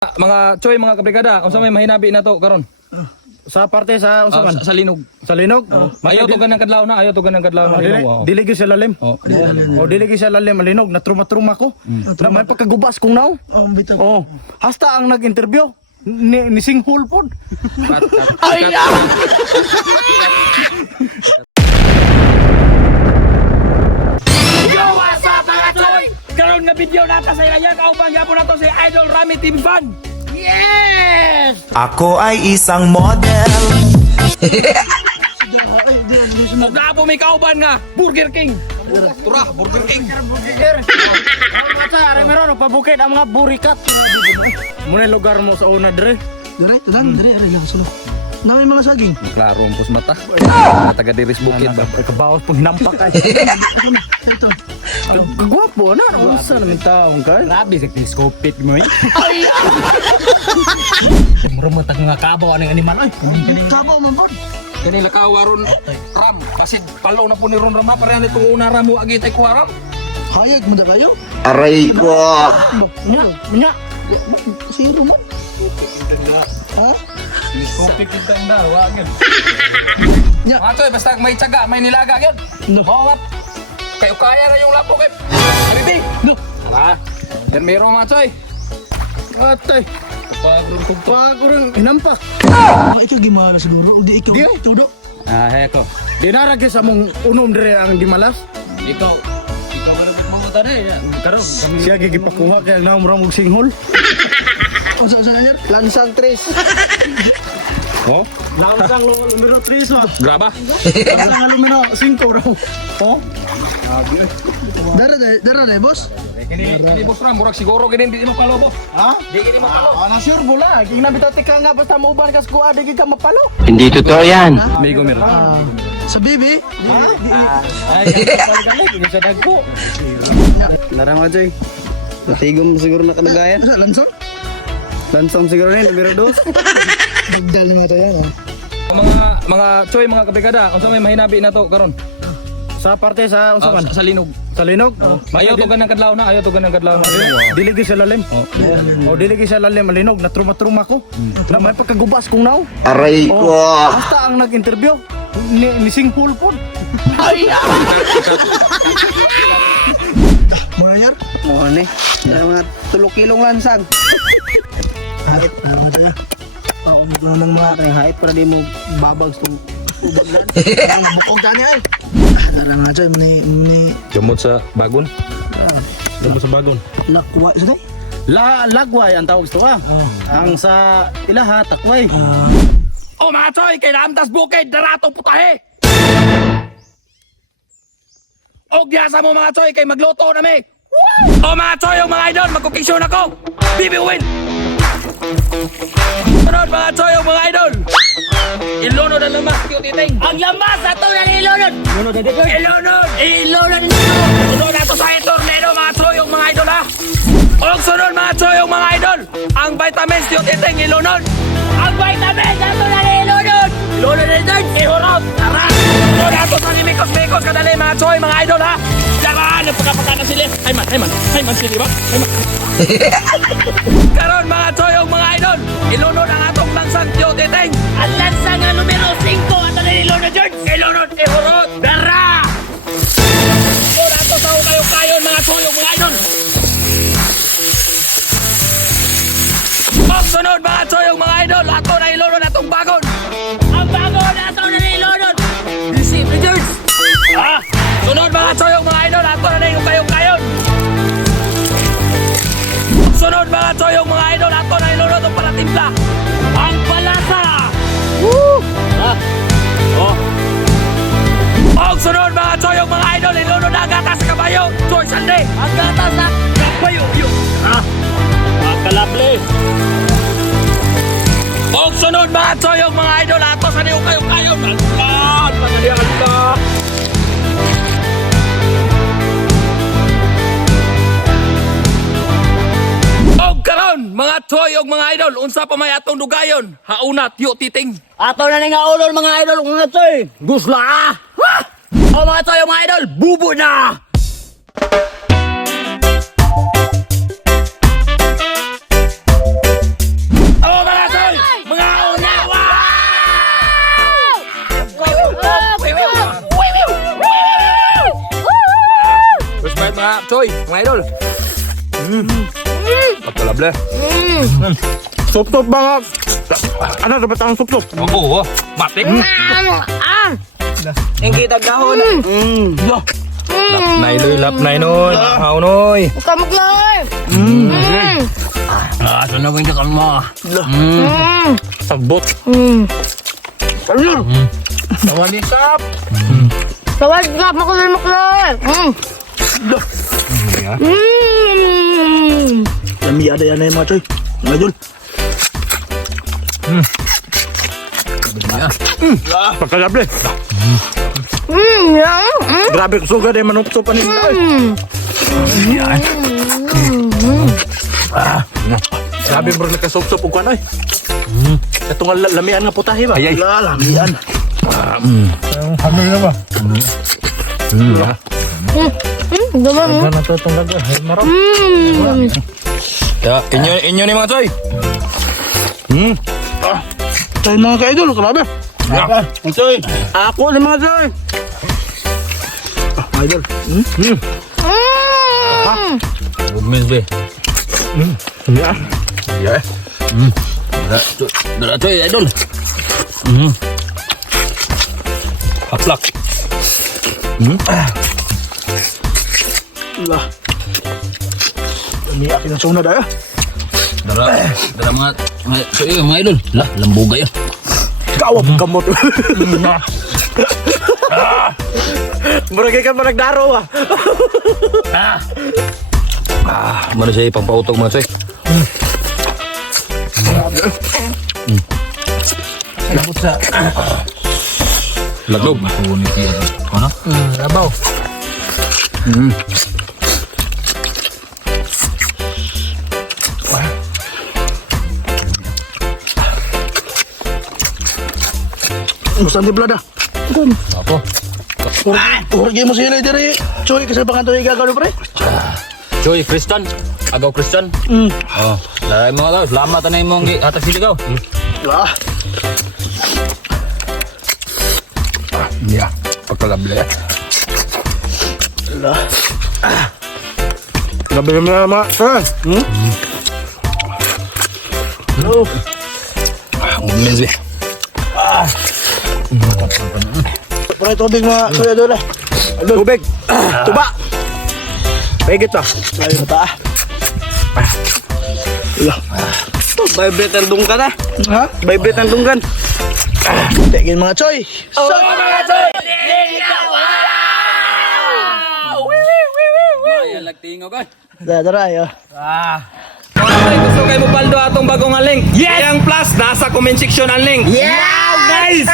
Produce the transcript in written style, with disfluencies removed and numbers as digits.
Mga choy, mga kabrigada, unsa may mahinabi na to karon? Sa parte sa usapan Sa linog. sa linog. Ayaw to ganang kadlaw na, ayaw to ganang kadlaw na. Dili gyud sa lalim. Oh. O dili gyud sa lalim linog na truma ko. Na may pagkagubas kong naw. Bitaw. Oh, hasta ang nag-interview ni Singhul pod. Ay! Yo, what's up mga choy? Karon nga video nata sa iya kauban gyapon nato si Idol Rami Team Fan. Yes! Ako ay isang model. Ug naapo may kauban nga Burger King. Tura, Burger King. Mata are meron pabukid ang mga burikat. Muna lugar mo sa una dire. Dire, tanan, dire, are lang sulo. Namin mga saging. Klaro ang pus mata. Taga Diris Bukid ba? Kabawas pag hinampak kay. Ito. Gwapo na unsa naman taong kay. Grabe sa teleskopit mo eh. Mura mo nga kabaw ang animal ay. Tabaw man pod. Kanila kawaron ram. Kasi palo na po ni Ron Rama. Parehan itong una ram mo agit ay kuwaram. Hayag mo da kayo? Aray ko. Nya. Zero mo. Ha? Teleskopik kita ang dawa. Mga choy, basta may tiyaga, may nilaga yun. No. Bawat. Kayo kaya na yung lapo kay Aribi. No. Ah, yan meron mga choy. Atay. Pagurang hinampak. Ikaw gimala siguro. O di ikaw. Di. Ikaw do. Heko. Dinarag sa mong unom dire ang dimalas. Ikaw malapit mo ta na eh. Karon kami Siya gigipakuha kay naamra mong Singhul. Asa na Lansang tres. Oh, Lansang numero 3 wa. graba. Lansang numero 5 raw. Oh. Dara, boss. Kini boss Ram, murag siguro gini di mapalo boss. Ha? Di gini mapalo. Ana sure bula. Ging nabitati ka nga basta mauban ka skuad di ka mapalo. Hindi totoo yan. May gumir. Sa bibi. Galing sa dagko. Larang ajoy. Natigom siguro na kadagayan. Asa lansong? Lansang siguro ni numero 2. Bigdal ni mata yan. Mga choy, mga kabrigada, unsa may mahinabi na to karon? Sa parte sa usapan Sa linog. sa linog. Ayaw to ganang kadlaw na, ayaw to ganang kadlaw na. Dili gyud sa lalim. O dili gyud sa lalim linog na truma ko. Na may pagkagubas kong naw. Aray ko. Hasta ang nag-interview ni Singhul pod. Mura yar? Mo ni. Mga 3 kilong lansang. Hait. Ano mata ya? Oo, nang mga Ay hait para di mo babag sa ubaglan. Ang bukog tani ay. Dara nga choy muni Gamot sa bagon. sa bagon. nakuha sa tay. Lagway ang tawag ito Ang sa ilaha takway. Oh mga choy, kay Lamtas Bukid, daratong putahe! Og sa mo mga choy, kay magluto na may! Oh mga choy, yung mga idol, magkukiksyon ako! Bibiwin! Sunod mga choy, yung mga idol! Ilunod ang lamas, cute iting! Ang lamas, ato na ni Ilunod! Ilunod! Ilunod! Sunod na to sa tornado mga choy, yung mga idol ha! Og sunod mga choy, yung mga idol! Ang vitamins, cute iting, ilunod! Ang vitamins, ato na ni Ilunod! Ilunod na din, ihurot! Tara! Sunod na to sa limikos-mikos, kadali mga choy, mga idol ha! Tara! Nagpagkapagka na sila! Hayman sila ba? Hayman! Karon mga choy, yung mga idol! Ilunod ang atong lansang cute iting! Ang lansang nga numero 5, ato na ni Ilunod yun! Ilunod, ihurot! Tara! Sunod na to sa kayo-kayon, mga choy, yung mga idol! Sunod mga choy, yung mga idol, ato na ilunod atong bagon. Ang bagon, ato na ilunod. Busy Richards. Sunod mga choy, yung mga idol, ato na yung kayong-kayon. Sunod mga choy, yung mga idol, ato na ilunod ang palatimpla. Ang palasa. Woo! Og sunod mga choy, yung mga idol, ilunod ang gatas sa kabayo. Choy Sunday. Ang gatas sa kabayo. Kalable. Og sunod mga choy, yung mga idol, ato sa niyo kayo-kayo. Nagkaan, panalihan ka. Og karon, mga choy, og mga idol, unsa pa may atong dugayon? Hauna, tiyo titing. Ato na nga ulol mga idol mga toy. Gusla. O mga choy, mga idol, bubo na. Choy, mga idol. Pagkalable. Sup-sup mga... Ano, dapat ang sup-sup? Oo, matik. Yung kita dahon. Lapnay noy. Mahaw noy. Kamagloy! Sunogin ka mo. Sagbot. Sawadikap. Tawad ka, makloy! Yami ada yan na yung mga choy. Mga idol. Pagkalable. Grabe suga din manupso pa nila. Grabe bro nakasup-sup ug kanoy. Katong lamian nga putahe ba? Ay. Lamian. Hamil na ba? Gaman mo? Ano to tong laga? Marap. Ya, inyo ni mga Choy. Tayo mga ka-idol, grabe. Mga choy. Ako ni mga Joy. Idol. Ugmen be. Ya. Ya. Dala Choy, idol. Haplak. Lah. Yami akin ang sunod ah. Dala mga Choy, mga idol. Lah, lambuga yun. Kawap kamot. Murag ka pa nagdaro ah. Mana siya ipapautok mga Choy. Laglob. Ano? Labaw. Musta di blada? Apa? Urgi mo sila diri. Choy, kasi baka ito igagano pre. Choy, Kristan. Agaw Kristan. Oh, laray mo daw. Salamat na imong atas siligaw. Lah. Ya, pagkalable. Lah. Grabe na mga sir. Hello. Ugmen be. Pre tubig mga choy idol ah. Tubig. Tuba. Pegit pa. Sayo na ta. Lah. Vibrate ang dungkan na. Ha? Vibrate ang dungkan. Tegin mga choy. Maya lagtingog ay. Dadara ayo. Kung gusto kayo mo paldo atong bagong link. Yes! Yang plus, nasa comment section ang link. Yeah, guys.